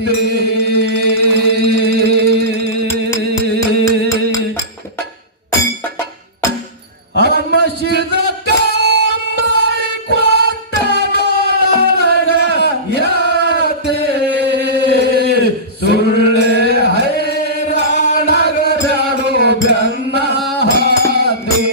ಹಾತಿ ಅಮಶಿದ ಕಾಂಬಳಿ ಕೊಟ್ಟ ನೋಡಗ ಯಾತೆ ಸುಳ್ಳೆ ಹೈರಾಣಗ ಜಾಡು ಬೆನ್ನ ಹಾತಿ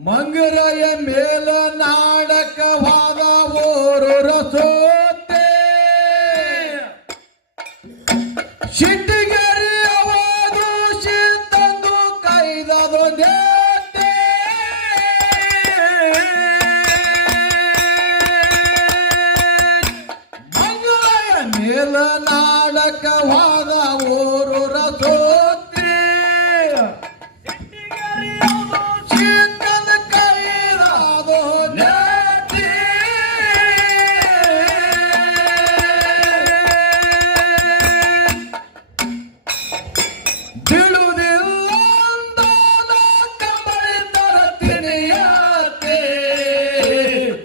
ಮಂಗರಾಯ ಮೇಲ ನಾಡಕವಾದ ಓರು ರಸೋತೆ ಶಿಟ್ಟಿಗರಿ ಅವದು ಶಿಂತಂದು ಕೈದದು ನೇತೆ ಮಂಗರಾಯ ಮೇಲ ನಾಡಕವಾದ ಓರು ರಸೋತೆ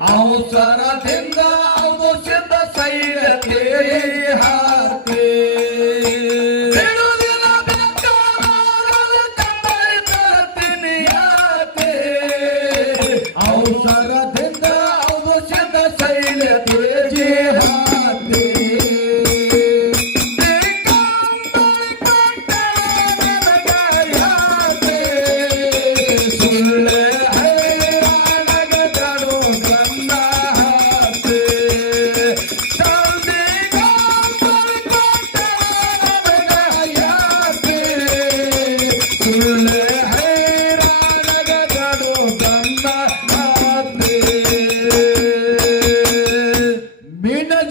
ಅವಸರದಿಂದ ಔಷಧ ಸೈಲತೆ ಹಾಕಿ ಬಿಡುವುದಿಲ್ಲ ಬೇಕಾದ ಕಂಬಳಿ ತರ್ತೀನಿ ಯಾಕೆ ಅವಸರದಿಂದ ಔಷಧ ಸೈಲತೆ ಹಾಕಿ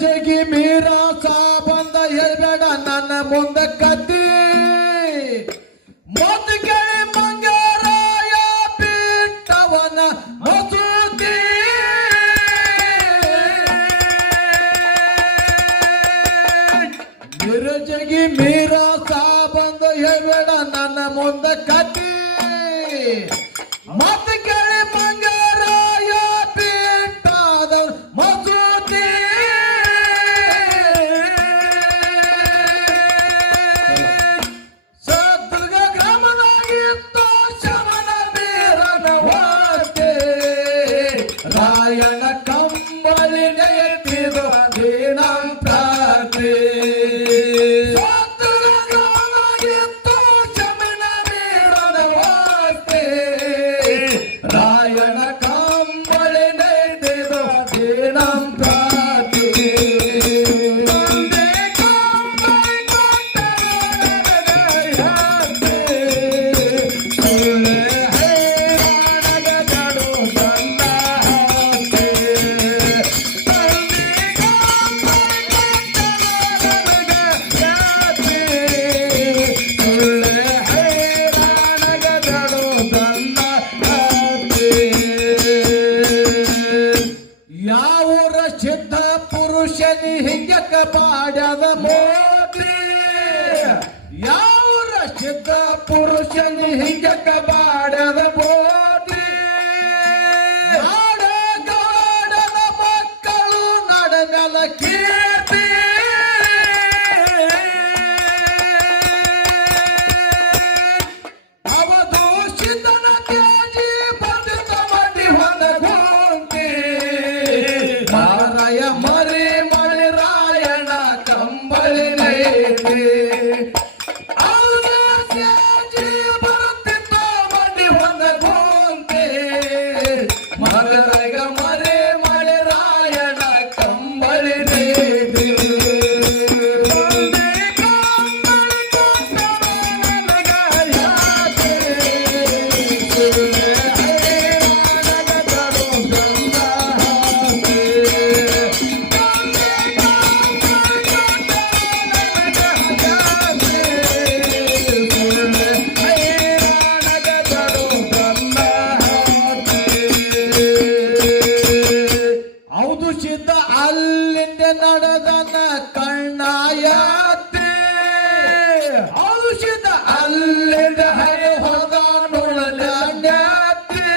ಜಗಿ ಮೀರಾ ಸಾಬಂದ ಹೇಳ್ಬೇಡ ನನ್ನ ಮುಂದೆ ಕತ್ತಿ ಮೊತ್ತ ಕೇಳಿ ಮಂಗರಾಯ ಬಿಟ್ಟವನ ಮಸೂತಿ ಜಗಿ ಮೀರಾ ಸಾಬಂದ ಹೇಳ್ಬೇಡ ನನ್ನ ಮುಂದೆ ಕತ್ತಿ ಮೊತ್ತ ಕೇಳಿ ಮಂಗರಾಯ ಬಿಟ್ಟದ ಮಸೂತಿ ರಾಯಣ ಕಂಬಳಿ ನೆತ್ತಿದ ದೀನಂ ಪ್ರಾರ್ಥಿ ಶಮನ ವೀರನ ವಾಸ್ತೆ ರಾಯಣ ಕಂಬಳಿ ನೆತ್ತಿದ ದೀನಂ ಪ್ರಾರ್ಥಿ ಯಾವೂರ ಸಿದ್ಧ ಪುರುಷನಿ ಹಿಂಗಕ ಬಾಡ್ಯದ ಮೋತಿ ಯಾವೂರ ಸಿದ್ಧ ಪುರುಷನಿ ಹಿಂಗಕ ಬಾಡ್ಯದ ಮೋತಿ ನಾಡಗಾಡದ ಮಕ್ಕಳು ನಡಗಲ ಕೀರ್ತಿ ಅವಧೂಷಿತನ ತ್ಯಾಜಿ ಬಂದಿತ ಮಂಡಿ ಹೊಂದಗೋಂತಿ ಮಾರಯ ಮರಿ ಮಳಿ ರಾಯಣ ಕಂಬಳಿ ನೈತಿ ತ್ಯಾಜಿ ಬರುತ್ತಿದ್ದ ಮಂಡಿ ಹೊಂದಗೋಂತಿ ಮಗರಗ ಮರಿ ಮಳಿ ರಾಯಣ ಕಂಬಳಿ ನೈತಿ ಅಲ್ಲಿಂದ ನಡೆದನ ಕಣ್ಣಾಯತ್ತೆ ಔಷಧ ಅಲ್ಲಿಂದ ಹರೆ ಹೊದ ನೋಡಲನ್ಯತ್ತೆ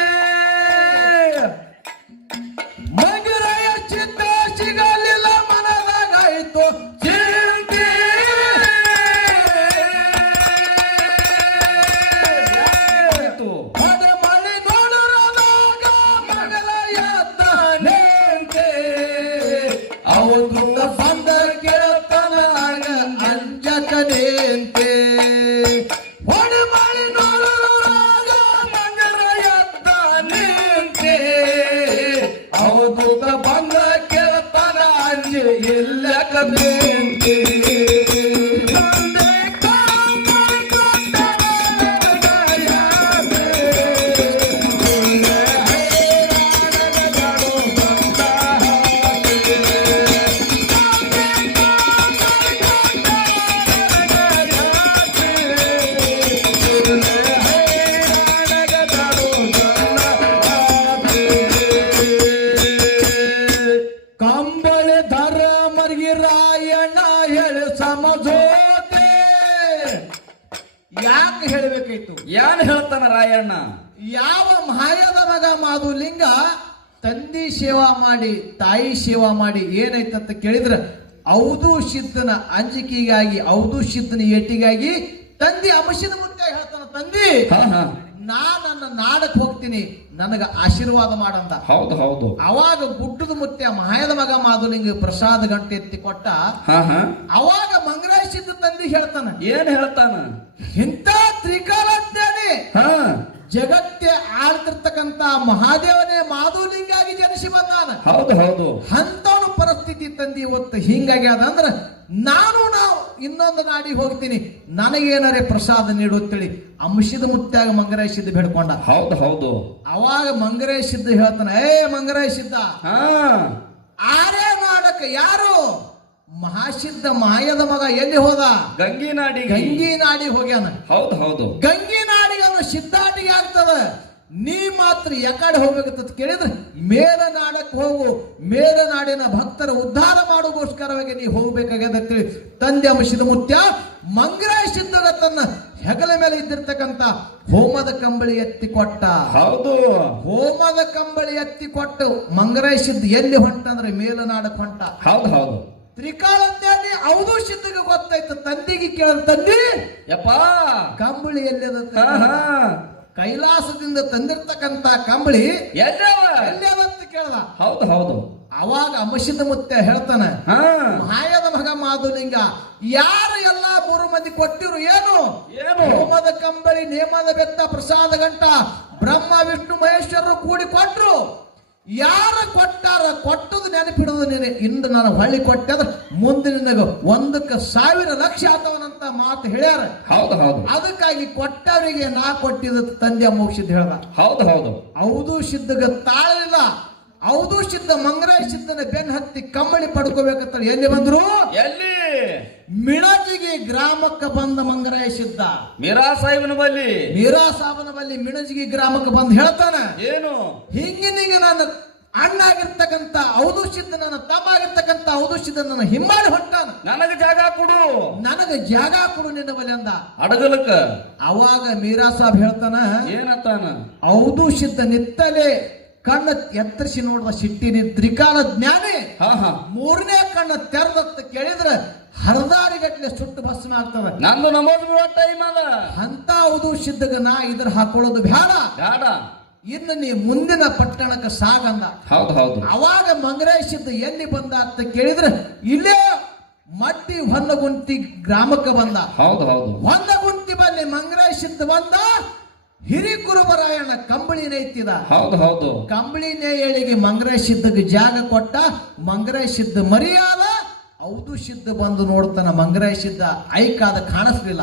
ಮಗರಾಯ ಚಿತ್ತ ಸಿಗಲಿಲ್ಲ ಮನದಾಗಾಯ್ತು ಚಿಂತೆ ಮಳೆ ನೋಡರಾಗ ಮಗಳ ಎತ್ತ ನಿಂತೆ ಹೌದು ಬಂದ ಕೇಳ್ತಾನಾಗ ಅಂಜಕ ನಿಂತೆ ಮಳೆ ನೋಡರಾಗ ಮಗಳ ಎತ್ತ ನಿಂತೆ ಹೌದು ಬಂದ ಕೇಳ್ತಾನ ಅಂಜಿ ಇಲ್ಲಕ ನಿಂತೆ ಕಂಬಳಿ ಧರ ಮರ್ಗಿ ರಾಯಣ್ಣ ಹೇಳಿ ಸಮಜೋತೆ ಯಾಕೆ ಹೇಳಬೇಕಾಯ್ತು ಏನ್ ಹೇಳ್ತಾನ ರಾಯಣ್ಣ? ಯಾವ ಮಾಯದ ಮಗ ಮಾಧುಲಿಂಗ ತಂದಿ ಸೇವಾ ಮಾಡಿ ತಾಯಿ ಸೇವಾ ಮಾಡಿ ಏನಾಯ್ತಂತ ಕೇಳಿದ್ರ ಔದು ಸಿದ್ಧನ ಅಂಜಿಕೆಗಾಗಿ ಔದು ಸಿದ್ಧನ ಏಟಿಗಾಗಿ ತಂದಿ ಅಂಶದ ಮುತ್ತ ಹೇಳ್ತಾನ ತಂದಿ ನನ್ನ ನಾಡಕ್ ಹೋಗ್ತೀನಿ ನನಗ ಆಶೀರ್ವಾದ ಮಾಡಂದ. ಹೌದು ಹೌದು. ಅವಾಗ ಗುಡ್ಡದ ಮುತ್ಯ ಮಾಯದ ಮಗ ಮಾಧುಲಿಂಗ ಪ್ರಸಾದ ಗಂಟೆ ಎತ್ತಿ ಕೊಟ್ಟ. ಅವಾಗ ಮಂಗರಾಯ ಸಿದ್ಧ ತಂದಿ ಹೇಳ್ತಾನ ಏನ್ ಹೇಳ್ತಾನ? ಇಂಥ ತ್ರಿಕಾಲಜ್ಞಾನಿ ಜಗತ್ತೇ ಆಳ್ತಿರ್ತಕ್ಕಂತ ಮಹಾದೇವನೇ ಮಾಧುಲಿಂಗಾಗಿ ಜನಿಸಿ ಬಂದಾನ. ಹೌದು ಹೌದು. ಅಂತವನು ಪರಿಸ್ಥಿತಿ ತಂದಿ ಇವತ್ತು ಹಿಂಗಾಗಿ ಅದಂದ್ರ ನಾವು ಇನ್ನೊಂದು ನಾಡಿಗೆ ಹೋಗ್ತೀನಿ ನನಗೇನಾರೇ ಪ್ರಸಾದ ನೀಡುತ್ತೇಳಿ ಅಂಶದ ಮುತ್ಯಾಗ ಮಂಗರಾಯ ಸಿದ್ಧ ಬೇಡ್ಕೊಂಡ. ಹೌದು ಹೌದು. ಅವಾಗ ಮಂಗರಾಯ ಸಿದ್ಧ ಹೇಳ್ತಾನ, ಏ ಮಂಗರಾಯ ಸಿದ್ಧ, ಆರೇ ನಾಡಕ ಯಾರು ಮಹಾಸಿದ್ಧ ಮಾಯದ ಮಗ ಎಲ್ಲಿ ಹೋದ? ಗಂಗಿ ನಾಡಿಗೆ ಹೋಗ್ಯಾನ. ಹೌದು ಹೌದು. ಗಂಗಿ ನಾಡಿಗೆ ಅವನು ಸಿದ್ಧಾಟಿಗೆ ಆಗ್ತದ. ನೀ ಮಾತ್ರ ಯಾಕಡೆ ಹೋಗ್ಬೇಕಂತ ಕೇಳಿದ್ರೆ ಮೇಲ ನಾಡಕ್ಕೆ ಹೋಗು, ಮೇಲ ನಾಡಿನ ಭಕ್ತರ ಉದ್ಧಾರ ಮಾಡೋಗೋಸ್ಕರವಾಗಿ ನೀ ಹೋಗ್ಬೇಕಾಗ್ಯದ ಅಂತೇಳಿ ತಂದೆ ಅಂಶದ ಮುತ್ಯ ಮಂಗರಾಯ ಸಿದ್ಧಗ ತನ್ನ ಹೆಗಲ ಮೇಲೆ ಇದ್ದಿರ್ತಕ್ಕಂತ ಹೋಮದ ಕಂಬಳಿ ಎತ್ತಿ ಕೊಟ್ಟ. ಹೌದು. ಹೋಮದ ಕಂಬಳಿ ಎತ್ತಿ ಕೊಟ್ಟು ಮಂಗರಾಯ ಸಿದ್ಧ ಎಲ್ಲಿ ಹೊಂಟ ಅಂದ್ರೆ ಮೇಲ ನಾಡಕ್ ಹೊಂಟ. ಹೌದು ಹೌದು. ತ್ರಿಕಾಲಜ್ಞಾನಿ ಔದು ಸಿದ್ಧಗೆ ಗೊತ್ತಾಯ್ತು. ತಂದಿಗೆ ಕೇಳಿದ, ತಂದಿ ಯಪ್ಪ ಕಂಬಳಿ ಎಲ್ಲಿದ? ಕೈಲಾಸದಿಂದ ತಂದಿರ್ತಕ್ಕಂತ ಕಂಬಳಿ ಎಲ್ಲದಂತ ಕೇಳ್ದ. ಹೌದು ಹೌದು. ಅವಾಗ ಅಂಶದ ಮುತ್ಯ ಹೇಳ್ತಾನ, ಮಾಯದ ಮಗ ಮಾಧುಲಿಂಗ ಯಾರು ಎಲ್ಲಾ 3 ಮಂದಿ ಕೊಟ್ಟಿರು ಏನು? ಹೋಮದ ಕಂಬಳಿ, ನೇಮದ ಬೆತ್ತ, ಪ್ರಸಾದ ಗಂಟ, ಬ್ರಹ್ಮ ವಿಷ್ಣು ಮಹೇಶ್ವರರು ಕೂಡಿ ಕೊಟ್ರು. ಯಾರು ಕೊಟ್ಟಾರ ಕೊಟ್ಟದು ನೆನಪಿಡುದು ನೀನೆ. ಇಂದು ನಾನು ಹೊಳ್ಳಿ ಕೊಟ್ಟೆ ಅಂದ್ರೆ ಮುಂದೆ ನಿನಗ 1,000 ಲಕ್ಷ ಆತವನಂತ ಮಾತು ಹೇಳ್ಯಾರ. ಹೌದು ಹೌದು. ಅದಕ್ಕಾಗಿ ಕೊಟ್ಟವರಿಗೆ ನಾ ಕೊಟ್ಟಿದ ತಂದೆ ಮುಗಿಸಿದ್ ಹೇಳ್ದ. ಹೌದು ಹೌದು. ಔದು ಸಿದ್ಧಗ ತಾಳಿಲ್ಲ. ಔದು ಸಿದ್ಧ ಮಂಗರಾಯ ಸಿದ್ಧನ ಬೆನ್ ಹತ್ತಿ ಕಂಬಳಿ ಪಡ್ಕೋಬೇಕಂತ ಎಲ್ಲಿ ಬಂದ್ರು? ಎಲ್ಲಿ? ಮಿಣಜಿಗೆ ಗ್ರಾಮಕ್ಕೆ ಬಂದ ಮಂಗರಾಯ ಸಿದ್ಧ ಮೀರಾ ಸಾಹೇಬನ ಬಲ್ಲಿ ಮಿಣಜಿಗೆ ಗ್ರಾಮಕ್ಕೆ ಬಂದು ಹೇಳ್ತಾನ, ಏನು ಹಿಂಗಿನಿಗ ನಾನು ಅಣ್ಣ ಆಗಿರ್ತಕ್ಕಂತ ಔದು ಸಿದ್ಧ, ನನ್ನ ತಮ್ಮ ಆಗಿರ್ತಕ್ಕಂತ ಔದು ಸಿದ್ಧ ನನ್ನ ಹಿಮ್ಮಾಡಿ ಹೊಂಟಾನ. ನನಗೆ ಜಾಗ ಕೊಡು ನಿನ್ನ ಬಲಿ ಅಂದ ಅಡಗಲಕ್ಕ. ಅವಾಗ ಮೀರಾ ಸಾಬ್ ಹೇಳ್ತಾನ, ಏನತ್ತಾನ? ಔದು ಸಿದ್ಧ ನಿತ್ತಲೆ ಕಣ್ಣ ಎತ್ತರಿಸಿ ನೋಡಿದ ಸಿಟ್ಟಿನಿ ತ್ರಿಕಾಲ ಜ್ಞಾನಿ 3ನೇ ಕಣ್ಣ ತೆರೆದತ್ತ ಕೇಳಿದ್ರೆ ಹರದಾರಿಗಟ್ಲೆ ಸುಟ್ಟು ಭಸ್ಮ ಆಗ್ತದೆ. ನಂದು ನಮೋದು ಟೈಮ್ ಅದ ಅಂತ ಔದು ಸಿದ್ಧಗ ನಾ ಇದ್ರ ಹಾಕೊಳ್ಳೋದು ಬೇಡ. ಇನ್ನು ನೀ ಮುಂದಿನ ಪಟ್ಟಣಕ್ಕೆ ಸಾಗಂದ. ಹೌದು ಹೌದು. ಅವಾಗ ಮಂಗರಾಯ ಸಿದ್ಧ ಎಲ್ಲಿ ಬಂದ ಅಂತ ಕೇಳಿದ್ರೆ ಇಲ್ಲೇ ಮಟ್ಟಿ ಹೊನ್ನಗುಂಟಿ ಗ್ರಾಮಕ್ಕೆ ಬಂದ. ಹೌದು ಹೌದು. ಹೊನ್ನಗುಂಟಿ ಬಲ್ಲಿ ಮಂಗರಾಯ ಸಿದ್ಧ ಬಂದ. ಹಿರಿಕುರುಬರಾಯಣ ಕಂಬಳಿನೇ ಎತ್ತಿದ. ಹೌದು ಹೌದು. ಕಂಬಳಿನೇ ಏಳಿಗೆ ಮಂಗರಾಯ ಸಿದ್ಧಗೆ ಜಾಗ ಕೊಟ್ಟ. ಮಂಗರಾಯ ಸಿದ್ಧ ಮರಿಯಾದ. ಔದು ಸಿದ್ಧ ಬಂದು ನೋಡ್ತಾನ. ಮಂಗರಾಯ ಸಿದ್ಧ ಐಕಾದ ಕಾಣಿಸ್ಲಿಲ್ಲ.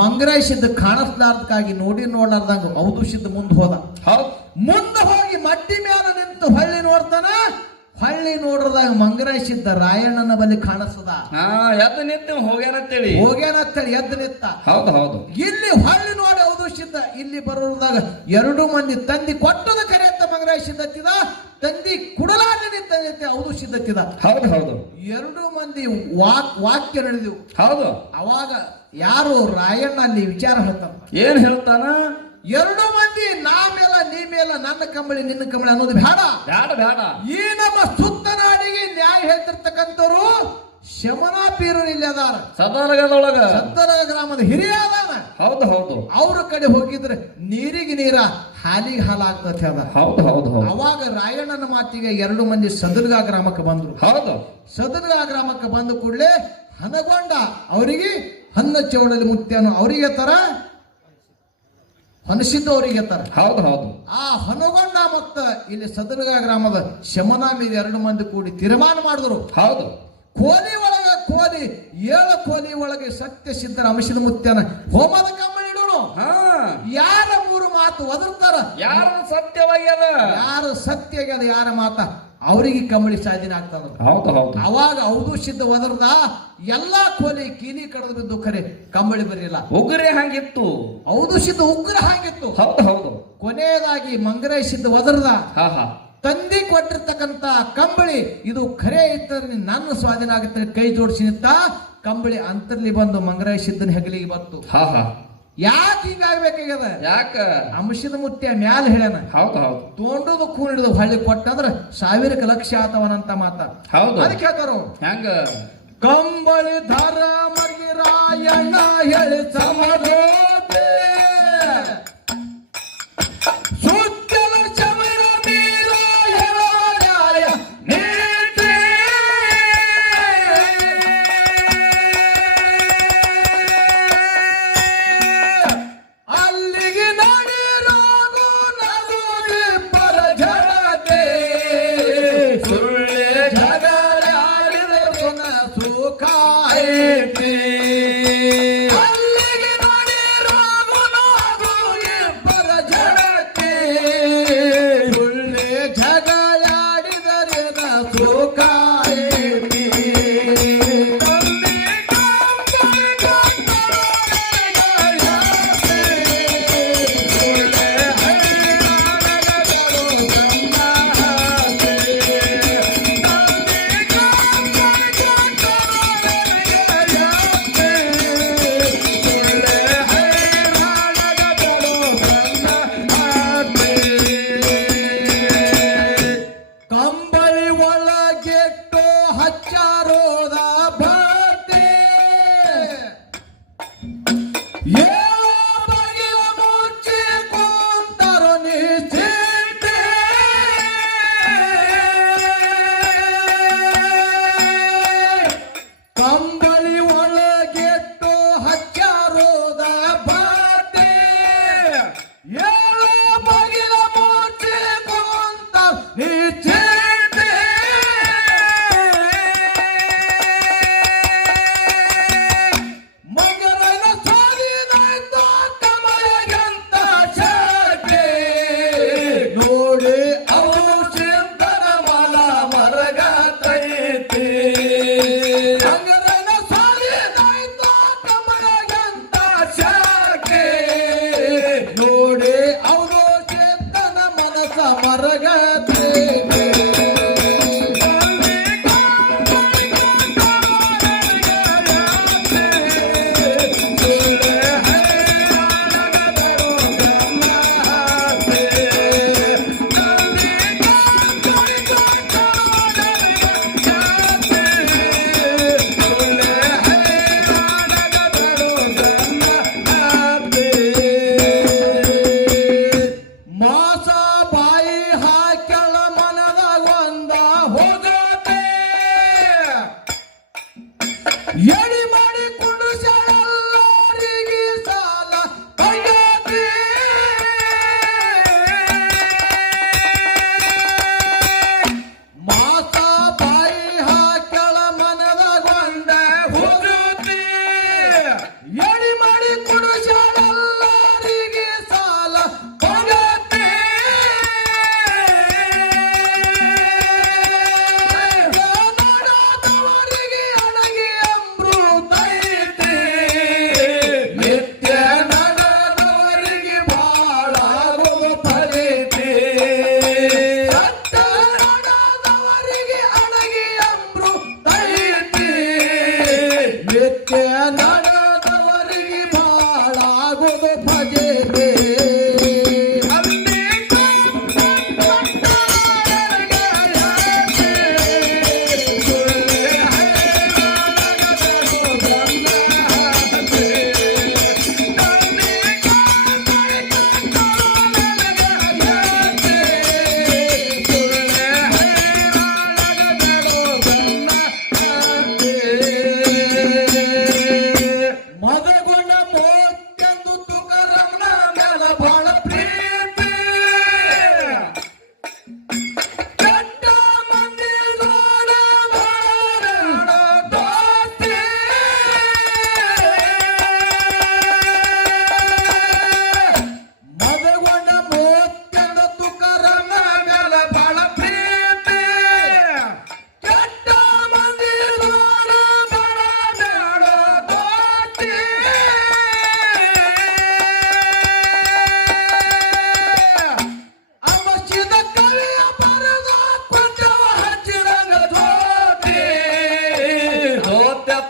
ಮಂಗರಾಯ ಸಿದ್ಧ ಕಾಣಿಸ್ಲಾರ್ದಕ್ಕಾಗಿ ನೋಡ್ಲಾರ್ದಂಗ ಔದು ಸಿದ್ಧ ಮುಂದೆ ಹೋದ. ಮುಂದೆ ಹೋಗಿ ಮಟ್ಟಿ ಮೇಲೆ ನಿಂತು ಹೊಳ್ಳಿ ನೋಡ್ತಾನ. ಹೊಳ್ಳಿ ನೋಡ್ರದಾಗ ಮಂಗರಾಯ ಸಿದ್ಧ ರಾಯಣ್ಣನ ಬಳಿ ಕಾಣಿಸ್ತದ. ಎದ್ದು ನಿಂತು ಹೋಗ್ಯಾನಂತೇಳಿ ಎದ್ದು ನಿಂತ. ಹೌದು ಹೌದು. ಇಲ್ಲಿ ಹೊಳ್ಳಿ ನೋಡಿ ಔದು ಸಿದ್ಧ ಸಿದ್ಧ ಇಲ್ಲಿ ಬರೋದಾಗ 2 ಮಂದಿ ತಂದಿ ಕೊಟ್ಟದ ಕರೆ ಅಂತ ಮಂಗರಾಯ ಸಿದ್ಧತ್ತಿದ ತಂದಿ ಕುಡಲಾನೆ ತಂದೆ ಹೌದು ಸಿದ್ಧತ್ತಿದ. ಹೌದು ಹೌದು 2 ಮಂದಿ ವಾಕ್ಯ ನಡೆದಿವು. ಹೌದು. ಅವಾಗ ಯಾರು ರಾಯಣ್ಣ ಅಲ್ಲಿ ವಿಚಾರ ಹೇಳ್ತಾನ. ಏನ್ ಹೇಳ್ತಾನ? 2 ಮಂದಿ ನಾ ಮೇಲ ನೀ ಮೇಲ ನನ್ನ ಕಂಬಳಿ ನಿನ್ನ ಕಂಬಳಿ ಅನ್ನೋದು ಬೇಡ. ಬೇಡ ಬೇಡ. ಈ ನಮ್ಮ ಸುತ್ತ ನಾಡಿಗೆ ನ್ಯಾಯ ಹೇಳ್ತಿರ್ತಕ್ಕಂಥವ್ರು ಶಮನ ಪೀರರು ಇಲ್ಲಿ ಅದಾರ. ಸದರಗದೊಳಗ ಸದ್ದರ ಗ್ರಾಮದ ಹಿರಿಯ ಅದಾನ. ಹೌದು ಹೌದು. ಅವ್ರ ಕಡೆ ಹೋಗಿದ್ರೆ ನೀರಿಗೆ ನೀರ ಹಾಲಿಗೆ ಹಾಲಾಗ್ತದೆ ಅದ. ಹೌದು ಹೌದು ಹೌದು. ಅವಾಗ ರಾಯಣ್ಣನ ಮಾತಿಗೆ 2 ಮಂದಿ ಸದರ್ಗಾ ಗ್ರಾಮಕ್ಕೆ ಬಂದ್ರು. ಹೌದು. ಸದರ್ಗಾ ಗ್ರಾಮಕ್ಕೆ ಬಂದ ಕೂಡಲೇ ಹನಗೊಂಡ ಅವರಿಗೆ ಹನ್ನ ಚೌಡಲಿ ಮುತ್ಯಾನು ಅವರಿಗೆ ತರ ಹೊನಸಿದ್ದು ಅವರಿಗೆ ತರ. ಹೌದು ಹೌದು. ಆ ಹನಗೊಂಡ ಮತ್ತ ಇಲ್ಲಿ ಸದರ್ಗಾ ಗ್ರಾಮದ ಶಮನ మీద 2 ಮಂದಿ ಕೂಡಿ ತೀರ್ಮಾನ ಮಾಡಿದ್ರು. ಹೌದು. ಕೋಲಿ ಒಳಗ ಕೋಲಿ 7 ಕೋಲಿ ಒಳಗೆ ಸತ್ಯ ಸಿದ್ಧರ ಅಂಶದ ಮುತ್ಯಾನ ಹೋಮದ ಕಂಬಳಿ ಇಡೋಣ. ಯಾರ 3 ಮಾತು ಒದರ್ತಾರ, ಯಾರು ಸತ್ಯವಾಗ್ಯದ, ಯಾರು ಸತ್ಯ ಆಗ್ಯದ ಯಾರ ಮಾತ ಅವರಿಗೆ ಕಂಬಳಿ ಸಾಧನೆ ಆಗ್ತದ. ಹೌದು ಹೌದು. ಅವಾಗ ಹೌದು ಸಿದ್ಧ ಒದರ್ದ ಎಲ್ಲಾ ಕೋಲಿ ಕೀಲಿ ಕಡದು ಬಿದ್ದು ಖರೆ ಕಂಬಳಿ ಬರಲಿಲ್ಲ. ಉಗ್ರೆ ಹಂಗಿತ್ತು. ಹೌದು ಸಿದ್ಧ ಉಗ್ರ ಹಾಗಿತ್ತು. ಹೌದು ಹೌದು. ಕೊನೆಯದಾಗಿ ಮಂಗರಾಯ ಸಿದ್ಧ ಒದರ್ದ ಹಾ ಹಾ ತಂದಿ ಕೊಟ್ಟಿರ್ತಕ್ಕಂತ ಕಂಬಳಿ ಇದು ಖರೆ ಇತ್ತಂದ್ರೆ ನನ್ನ ಸ್ವಾಧೀನ ಆಗುತ್ತೆ ಕೈ ಜೋಡಿಸಿ ನಿಂತ ಕಂಬಳಿ ಅಂತರ್ಲಿ ಬಂದು ಮಂಗರಾಯ ಸಿದ್ಧನ ಹೆಗಲಿಗೆ ಬಂತು. ಹಾ ಹಾ ಯಾಕೆ ಹಿಂಗಾಗ್ಬೇಕಾಗ್ಯದ? ಯಾಕ? ಅಂಶದ ಮುತ್ಯ ಮ್ಯಾಲ ಹೇಳ್ಯಾನ. ಹೌದು ಹೌದು. ತೊಂಡದು ಕೂನ್ ಹಿಡಿದು ಹಳ್ಳಿ ಕೊಟ್ಟಂದ್ರ 1000ಕ್ಕೆ ಲಕ್ಷ ಆತವನಂತ ಮಾತ. ಹೌದು. ಅದಕ್ಕೆ ಹೇಳ್ತಾರ ಹೆಂಗ? ಕಂಬಳಿ ಧರ ಮರ್ಗಿ ರಾಯಣ್ಣ ಹೇಳಿ ಸಮರೋತೆ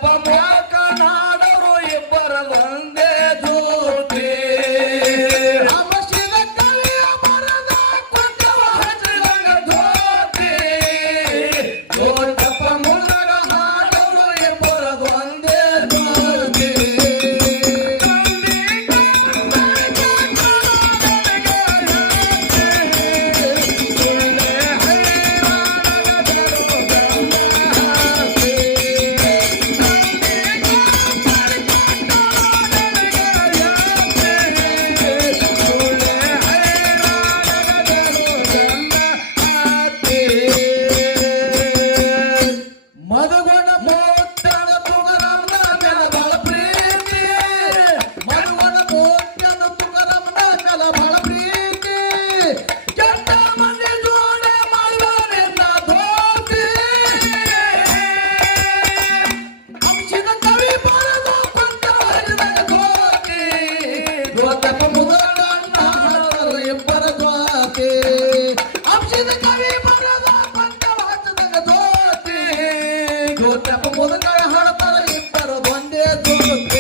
ದೊಡ್ಡಪ್ಪ ಮಾತನಾಡೋರು ಇಬ್ಬರದೊಂದೇ ಜ್ಯೋತಿ ಅಮಸಿದ ಕವಿಯ ಬರದ ಕೊಂಡವ ಹಚ್ಚಿದಂಗ ಜ್ಯೋತಿ ದೊಡ್ಡಪ್ಪ ಮುನ್ನಗ ಹಾಡೋರು ಇಬ್ಬರದೊಂದೇ ಜ್ಯೋತಿ. ಮಧುಗುಣ ಮೋಕ್ಷನ ತುಗರಮ್ಮನ ಮೇಲ ಬಹಳ ಪ್ರೀತಿ, ಮಧುಗುಣ ಮೋಕ್ಷನ ತುಗರಮ್ಮನ ಮೇಲ ಬಹಳ ಪ್ರೀತಿ, ಕೆಟ್ಟ ಮಂದಿ ಜೋಡೆ ಮಾಡುವನೆಲ್ಲ ಧೋತಿ. ಅಂಶಿದ ಕವಿ ಬರೆದ ಕೊಂಡ ಹರಿದಾಗ ಧೋತಿ, ದೊಡ್ಡಪ್ಪ ಮುದಗಣ್ಣ ಹಾಡೋರು ಇಬ್ಬರ ಜ್ಯೋತಿ. ಅಂಶಿದ ಕವಿ ಬರೆದ ಕೊಂಡ ಹರಿದಾಗ ಧೋತಿ, ದೊಡ್ಡಪ್ಪ ಮುದಗ ಹಾಡ್ತಾರ ಇಬ್ಬರದೊಂದೇ ಜ್ಯೋತಿ.